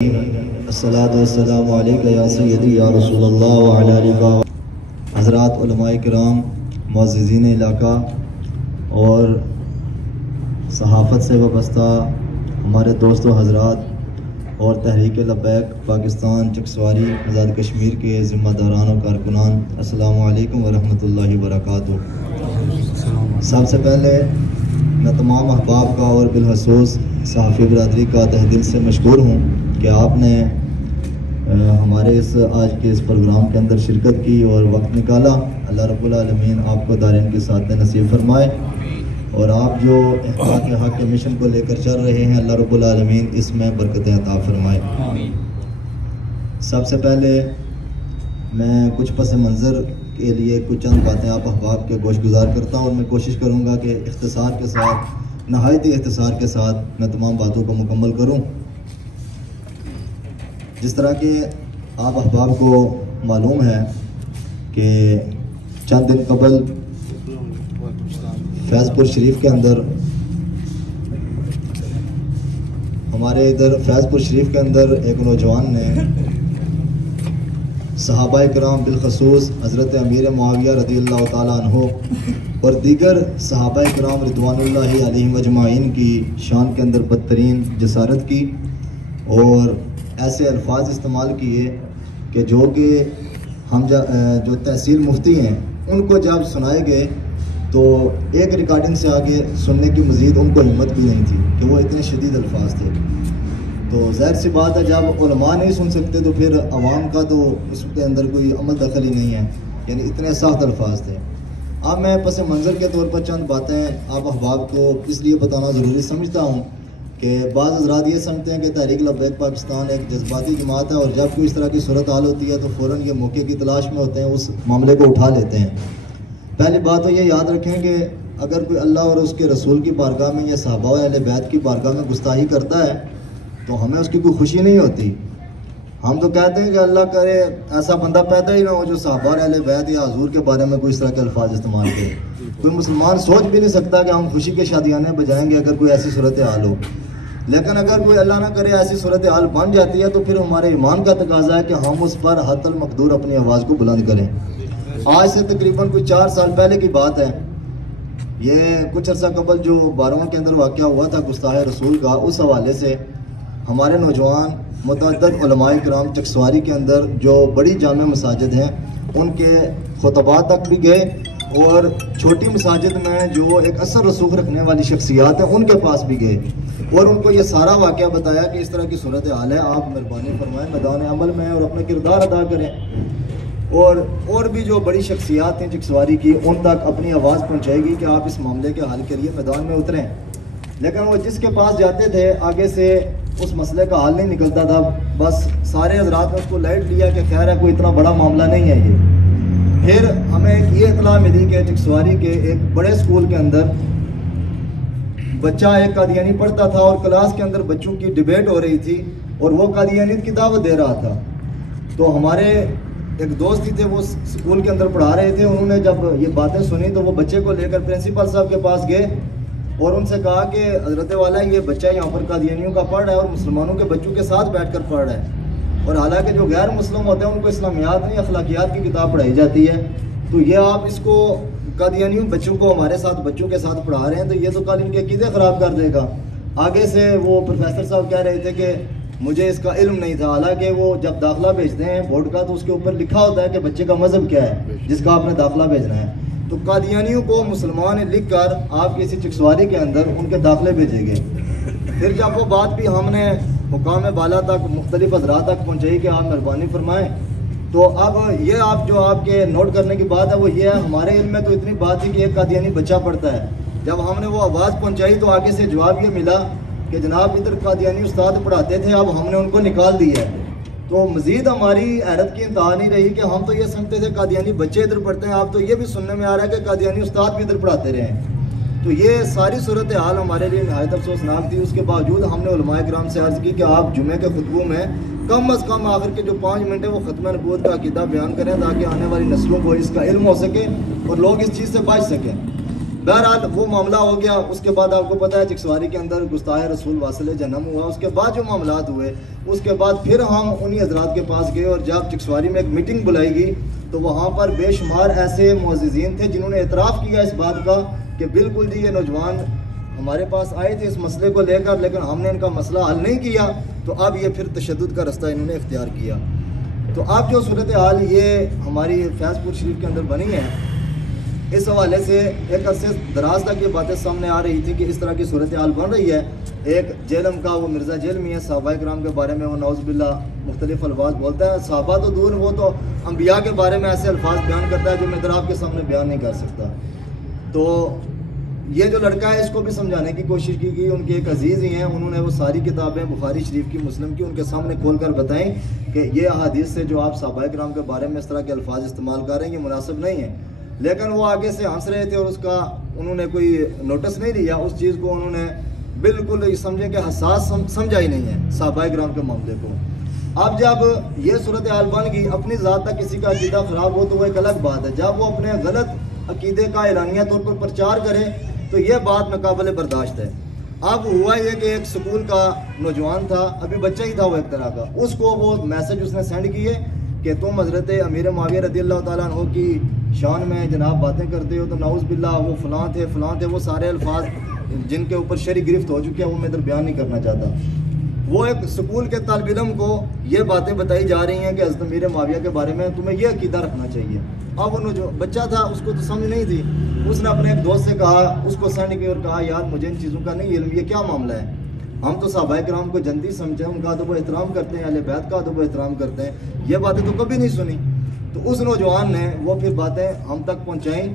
الصلاۃ والسلام علیکہ یا سیدی یا رسول اللہ وعلی آلہ حضرات علماء کرام، معززین علاقہ اور صحافت سے وابستہ ہمارے دوست و حضرات اور تحریک لبیک پاکستان چکسواری آزاد کشمیر کے ذمہ داران و کارکنان، السلام علیکم ورحمۃ اللہ وبرکاتہ۔ سب سے پہلے میں تمام احباب کا اور بالخصوص صحافی برادری کا تہ دل سے مشکور ہوں کہ آپ نے ہمارے آج کے اس پروگرام کے اندر شرکت کی اور وقت نکالا۔ اللہ رب العالمین آپ کو دارین کے ساتھ نصیب فرمائے، اور آپ جو احقاق حق کے مشن کو لے کر چل رہے ہیں، اللہ رب العالمین اس میں برکتیں عطا فرمائے۔ سب سے پہلے میں کچھ پس منظر کے لیے کچھ چند باتیں آپ احباب کے گوش گزار کرتا ہوں، اور میں کوشش کروں گا کہ اختصار کے ساتھ، نہایت اختصار کے ساتھ میں تمام باتوں کو مکمل کروں۔ جس طرح کہ آپ احباب کو معلوم ہے کہ چند دن قبل فیض پور شریف کے اندر ہمارے ادھر فیض پور شریف کے اندر ایک نوجوان نے صحابہ کرام بالخصوص حضرت امیر معاویہ رضی اللہ تعالیٰ عنہ اور دیگر صحابہ کرام رضوان اللہ علیہم اجمعین کی شان کے اندر بدترین جسارت کی، اور ایسے الفاظ استعمال کیے کہ ہم جو تحصیل مفتی ہیں ان کو جب سنائے گئے تو ایک ریکارڈنگ سے آگے سننے کی مزید ان کو ہمت بھی نہیں تھی کہ وہ اتنے شدید الفاظ تھے۔ تو ظاہر سی بات ہے، جب علماء نہیں سن سکتے تو پھر عوام کا تو اس کے اندر کوئی عمل دخل ہی نہیں ہے، یعنی اتنے سخت الفاظ تھے۔ اب میں پس منظر کے طور پر چند باتیں آپ احباب کو اس لیے بتانا ضروری سمجھتا ہوں کہ بعض حضرات یہ سمجھتے ہیں کہ تحریک لبیک پاکستان ایک جذباتی جماعت ہے، اور جب کوئی اس طرح کی صورتحال ہوتی ہے تو فوراً یہ موقع کی تلاش میں ہوتے ہیں، اس معاملے کو اٹھا لیتے ہیں۔ پہلی بات تو یہ یاد رکھیں کہ اگر کوئی اللہ اور اس کے رسول کی بارگاہ میں یا صحابہ و اہل بیت کی بارگاہ میں گستاخی کرتا ہے تو ہمیں اس کی کوئی خوشی نہیں ہوتی۔ ہم تو کہتے ہیں کہ اللہ کرے ایسا بندہ پیدا ہی نہ ہو جو صحابہ اور اہل بیت یا حضور کے بارے میں کوئی اس طرح کے الفاظ استعمال کرے۔ کوئی مسلمان سوچ بھی نہیں سکتا کہ ہم خوشی کے شادیانے بجائیں گے اگر کوئی ایسی صورتحال ہو، لیکن اگر کوئی اللہ نہ کرے ایسی صورتحال بن جاتی ہے تو پھر ہمارے ایمان کا تقاضا ہے کہ ہم اس پر حد المقدور اپنی آواز کو بلند کریں۔ آج سے تقریباً کوئی 4 سال پہلے کی بات ہے، یہ کچھ عرصہ قبل جو 12واں کے اندر واقعہ ہوا تھا گستاخ رسول کا، اس حوالے سے ہمارے نوجوان متعدد علماء کرام چکسواری کے اندر جو بڑی جامع مساجد ہیں ان کے خطبات تک بھی گئے، اور چھوٹی مساجد میں جو ایک اثر رسوخ رکھنے والی شخصیات ہیں ان کے پاس بھی گئے، اور ان کو یہ سارا واقعہ بتایا کہ اس طرح کی صورتحال ہے، آپ مہربانی فرمائیں میدان عمل میں اور اپنا کردار ادا کریں، اور بھی جو بڑی شخصیات ہیں چکسواری کی ان تک اپنی آواز پہنچائے گی کہ آپ اس معاملے کے حل کے لیے میدان میں اتریں۔ لیکن وہ جس کے پاس جاتے تھے آگے سے اس مسئلے کا حل نہیں نکلتا تھا، بس سارے حضرات نے اس کو لائٹ لیا کہ خیر ہے کوئی اتنا بڑا معاملہ نہیں ہے یہ۔ پھر ہمیں ایک یہ اطلاع ملی کہ چکسواری کے ایک بڑے اسکول کے اندر بچہ ایک قادیانی پڑھتا تھا، اور کلاس کے اندر بچوں کی ڈیبیٹ ہو رہی تھی اور وہ قادیانیت کی دعوت دے رہا تھا۔ تو ہمارے ایک دوست ہی تھے، وہ اسکول کے اندر پڑھا رہے تھے، انہوں نے جب یہ باتیں سنی تو وہ بچے کو لے کر پرنسپل صاحب کے پاس گئے اور ان سے کہا کہ حضرت والا یہ بچہ یہاں پر قادیانیوں کا پڑھ رہا ہے اور مسلمانوں کے بچوں کے ساتھ بیٹھ کر پڑھ رہا ہے، اور حالانکہ جو غیر مسلم ہوتے ہیں ان کو اسلامیات نہیں اخلاقیات کی کتاب پڑھائی جاتی ہے، تو یہ آپ اس کو قادیانیوں بچوں کو ہمارے ساتھ بچوں کے ساتھ پڑھا رہے ہیں تو یہ تو کل ان کے عقیدے خراب کر دے گا۔ آگے سے وہ پروفیسر صاحب کہہ رہے تھے کہ مجھے اس کا علم نہیں تھا، حالانکہ وہ جب داخلہ بھیجتے ہیں بورڈ کا تو اس کے اوپر لکھا ہوتا ہے کہ بچے کا مذہب کیا ہے جس کا آپ نے داخلہ بھیجنا ہے۔ تو قادیانیوں کو مسلمان لکھ کر آپ کسی چکسواری کے اندر ان کے داخلے بھیجے گئے۔ پھر جب وہ بات بھی ہم نے حکام بالا تک مختلف حضرات تک پہنچائی کہ آپ مہربانی فرمائیں، تو اب یہ آپ جو آپ کے نوٹ کرنے کی بات ہے وہ یہ ہے، ہمارے علم میں تو اتنی بات تھی کہ ایک قادیانی بچہ پڑھتا ہے، جب ہم نے وہ آواز پہنچائی تو آگے سے جواب یہ ملا کہ جناب ادھر قادیانی استاد پڑھاتے تھے، اب ہم نے ان کو نکال دیا ہے۔ تو مزید ہماری حیرت کی انتہا نہیں رہی کہ ہم تو یہ سمجھتے تھے قادیانی بچے ادھر پڑھتے ہیں، آپ تو یہ بھی سننے میں آ رہا ہے کہ قادیانی استاد بھی ادھر پڑھاتے رہے ہیں۔ تو یہ ساری صورتحال ہمارے لیے نہایت افسوسناک تھی۔ اس کے باوجود ہم نے علماء کرام سے عرض کی کہ آپ جمعے کے خطبوں میں کم از کم آخر کے جو 5 منٹ ہے وہ ختم نبوت کا عقیدہ بیان کریں تاکہ آنے والی نسلوں کو اس کا علم ہو سکے اور لوگ اس چیز سے بچ سکیں۔ بہرحال وہ معاملہ ہو گیا. اس کے بعد آپ کو پتہ ہے چکسواری کے اندر گستاخ رسول واصل جنم ہوا. اس کے بعد جو معاملات ہوئے اس کے بعد پھر ہم انہی حضرات کے پاس گئے اور جب چکسواری میں ایک میٹنگ بلائی گئی تو وہاں پر بے شمار ایسے معززین تھے جنہوں نے اعتراف کیا اس بات کا کہ بالکل جی یہ نوجوان ہمارے پاس آئے تھے اس مسئلے کو لے کر لیکن ہم نے ان کا مسئلہ حل نہیں کیا تو اب یہ پھر تشدد کا رستہ انہوں نے اختیار کیا. تو اب جو صورتحال یہ ہماری فیض پور شریف کے اندر بنی ہے اس حوالے سے ایک عرصے دراز تک یہ باتیں سامنے آ رہی تھی کہ اس طرح کی صورتحال بن رہی ہے. ایک جیلم کا وہ مرزا جیل میں ہے صحابہ کرام کے بارے میں وہ نعوذ باللہ مختلف الفاظ بولتا ہے. صحابہ تو دور وہ تو انبیاء کے بارے میں ایسے الفاظ بیان کرتا ہے جو میں ذرا آپ کے سامنے بیان نہیں کر سکتا. تو یہ جو لڑکا ہے اس کو بھی سمجھانے کی کوشش کی گئی. ان کے ایک عزیز ہی ہیں انہوں نے وہ ساری کتابیں بخاری شریف کی مسلم کی ان کے سامنے کھول کر بتائیں کہ یہ احادیث سے جو آپ صحابہ کرام کے بارے میں اس طرح کے الفاظ استعمال کر رہے ہیں یہ مناسب نہیں ہے. لیکن وہ آگے سے ہنس رہے تھے اور اس کا انہوں نے کوئی نوٹس نہیں لیا. اس چیز کو انہوں نے بالکل سمجھے کہ حساس سمجھا ہی نہیں ہے صحابہ کرام کے معاملے کو. اب جب یہ صورتحال بن گئی اپنی ذات تک کسی کا عقیدہ خراب ہو تو وہ ایک الگ بات ہے. جب وہ اپنے غلط عقیدے کا اعلانیہ طور پر پرچار کرے تو یہ بات ناقابل برداشت ہے. اب ہوا یہ کہ ایک سکول کا نوجوان تھا ابھی بچہ ہی تھا وہ ایک طرح کا. اس کو وہ میسج اس نے سینڈ کیے کہ تم حضرت امیر معاویہ رضی اللہ تعالیٰ عنہ کی شان میں جناب باتیں کرتے ہو تو نعوذ باللہ وہ فلاں تھے وہ سارے الفاظ جن کے اوپر شرعی گرفت ہو چکے ہیں وہ میں ادھر بیان نہیں کرنا چاہتا. وہ ایک سکول کے طالب علم کو یہ باتیں بتائی جا رہی ہیں کہ حضرت امیر معاویہ کے بارے میں تمہیں یہ عقیدہ رکھنا چاہیے. اب وہ جو بچہ تھا اس کو تو سمجھ نہیں تھی. اس نے اپنے ایک دوست سے کہا اس کو سینڈ کیا اور کہا یار مجھے ان چیزوں کا نہیں علم یہ کیا معاملہ ہے. ہم تو صحابہ کرام کو جنتی سمجھیں ان کا ادب و احترام کرتے ہیں اہل بیت کا ادب و احترام کرتے ہیں. یہ باتیں تو کبھی نہیں سنی. تو اس نوجوان نے وہ پھر باتیں ہم تک پہنچائیں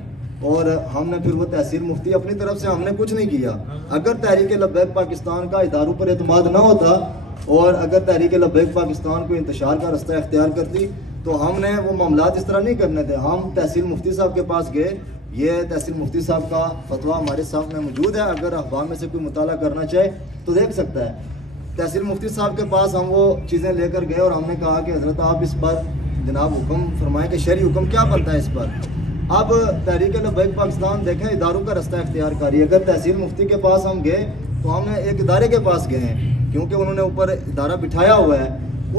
اور ہم نے پھر وہ تحصیل مفتی اپنی طرف سے ہم نے کچھ نہیں کیا. اگر تحریک لبیک پاکستان کا اداروں پر اعتماد نہ ہوتا اور اگر تحریک لبیک پاکستان کو انتشار کا رستہ اختیار کرتی تو ہم نے وہ معاملات اس طرح نہیں کرنے تھے. ہم تحصیل مفتی صاحب کے پاس گئے. یہ تحصیل مفتی صاحب کا فتویٰ ہمارے سامنے موجود ہے. اگر اخبار میں سے کوئی مطالعہ کرنا چاہے تو دیکھ سکتا ہے. تحصیل مفتی صاحب کے پاس ہم وہ چیزیں لے کر گئے اور ہم نے کہا کہ حضرت آپ اس پر جناب حکم فرمائیں کہ شرعی حکم کیا بنتا ہے اس پر. اب تحریک لبیک پاکستان دیکھیں اداروں کا رستہ اختیار کری. اگر تحصیل مفتی کے پاس ہم گئے تو ہم نے ایک ادارے کے پاس گئے ہیں کیونکہ انہوں نے اوپر ادارہ بٹھایا ہوا ہے.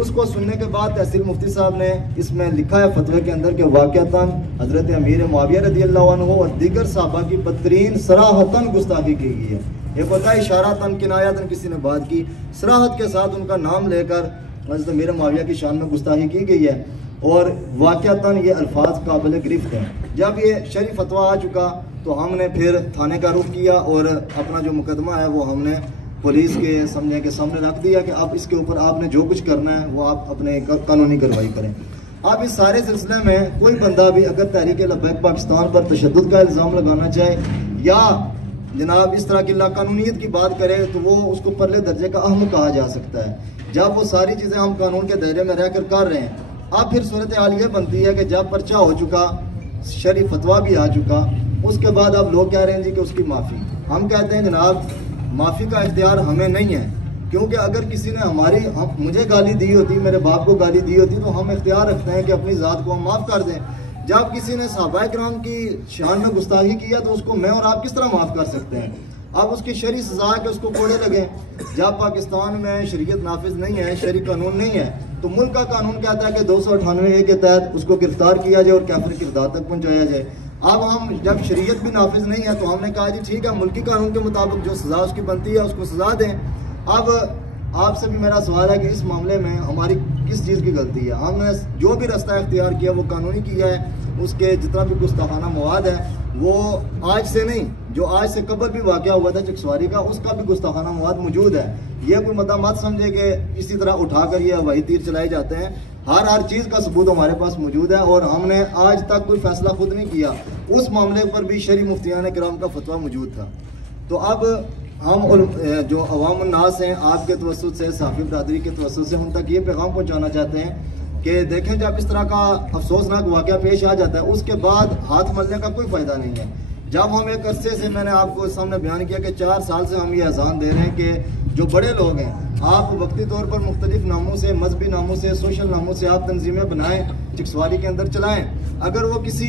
اس کو سننے کے بعد تحصیل مفتی صاحب نے اس میں لکھا ہے فتوے کے اندر کہ واقعتاً حضرت امیر معاویہ رضی اللہ عنہ اور دیگر صحابہ کی بدترین صراحتاً گستاخی کی گئی ہے. ایک ہوتا ہے اشاراتاً کنایاتاً کسی نے بات کی, صراحت کے ساتھ ان کا نام لے کر حضرت امیر معاویہ کی شان میں گستاخی کی گئی ہے اور واقعتاً یہ الفاظ قابل گرفت ہیں. جب یہ شرعی فتویٰ آ چکا تو ہم نے پھر تھانے کا رخ کیا اور اپنا جو مقدمہ ہے وہ ہم نے پولیس کے سمجھے کے سامنے رکھ دیا کہ اب اس کے اوپر آپ نے جو کچھ کرنا ہے وہ آپ اپنے قانونی کارروائی کریں. اب اس سارے سلسلے میں کوئی بندہ بھی اگر تحریک لبیک پاکستان پر تشدد کا الزام لگانا چاہے یا جناب اس طرح کی لاقانونیت کی بات کرے تو وہ اس کو پرلے درجے کا احمق کہا جا سکتا ہے. جب وہ ساری چیزیں ہم قانون کے دائرے میں رہ کر رہے ہیں. اب پھر صورتحال یہ بنتی ہے کہ جب پرچہ ہو چکا شرعی فتویٰ بھی آ چکا اس کے بعد اب لوگ کہہ رہے ہیں جی کہ اس کی معافی. ہم کہتے ہیں جناب معافی کا اختیار ہمیں نہیں ہے کیونکہ اگر کسی نے مجھے گالی دی ہوتی میرے باپ کو گالی دی ہوتی تو ہم اختیار رکھتے ہیں کہ اپنی ذات کو ہم معاف کر دیں. جب کسی نے صحابہ کرام کی شان میں گستاخی کیا تو اس کو میں اور آپ کس طرح معاف کر سکتے ہیں. اب اس کی شرعی سزا ہے کہ اس کو کوڑے لگیں. جب پاکستان میں شریعت نافذ نہیں ہے شرعی قانون نہیں ہے تو ملک کا قانون کہتا ہے کہ 298 کے تحت اس کو گرفتار کیا جائے اور کافر کردار تک پہنچایا جائے. اب ہم جب شریعت بھی نافذ نہیں ہے تو ہم نے کہا جی ٹھیک ہے ملکی قانون کے مطابق جو سزا اس کی بنتی ہے اس کو سزا دیں. اب آپ سے بھی میرا سوال ہے کہ اس معاملے میں ہماری کس چیز کی غلطی ہے. ہم نے جو بھی رستہ اختیار کیا وہ قانونی کیا ہے. اس کے جتنا بھی گستاخانہ مواد ہے وہ آج سے نہیں جو آج سے قبل بھی واقعہ ہوا تھا چکسواری کا اس کا بھی گستاخانہ مواد موجود ہے. یہ کوئی مت سمجھے کہ اسی طرح اٹھا کر یہ ہوائی تیر چلائے جاتے ہیں. ہر چیز کا ثبوت ہمارے پاس موجود ہے اور ہم نے آج تک کوئی فیصلہ خود نہیں کیا. اس معاملے پر بھی شرعی مفتیان کرام کا فتویٰ موجود تھا. تو اب ہم جو عوام الناس ہیں آپ کے توسط سے صحافی برادری کے توسط سے ہم تک یہ پیغام پہنچانا چاہتے ہیں کہ دیکھیں جب اس طرح کا افسوسناک واقعہ پیش آ جاتا ہے اس کے بعد ہاتھ ملنے کا کوئی فائدہ نہیں ہے. جب ہم ایک عرصے سے میں نے آپ کو سامنے بیان کیا کہ 4 سال سے ہم یہ اذان دے رہے ہیں کہ جو بڑے لوگ ہیں آپ وقتی طور پر مختلف ناموں سے مذہبی ناموں سے سوشل ناموں سے آپ تنظیمیں بنائیں چکسواری کے اندر چلائیں. اگر وہ کسی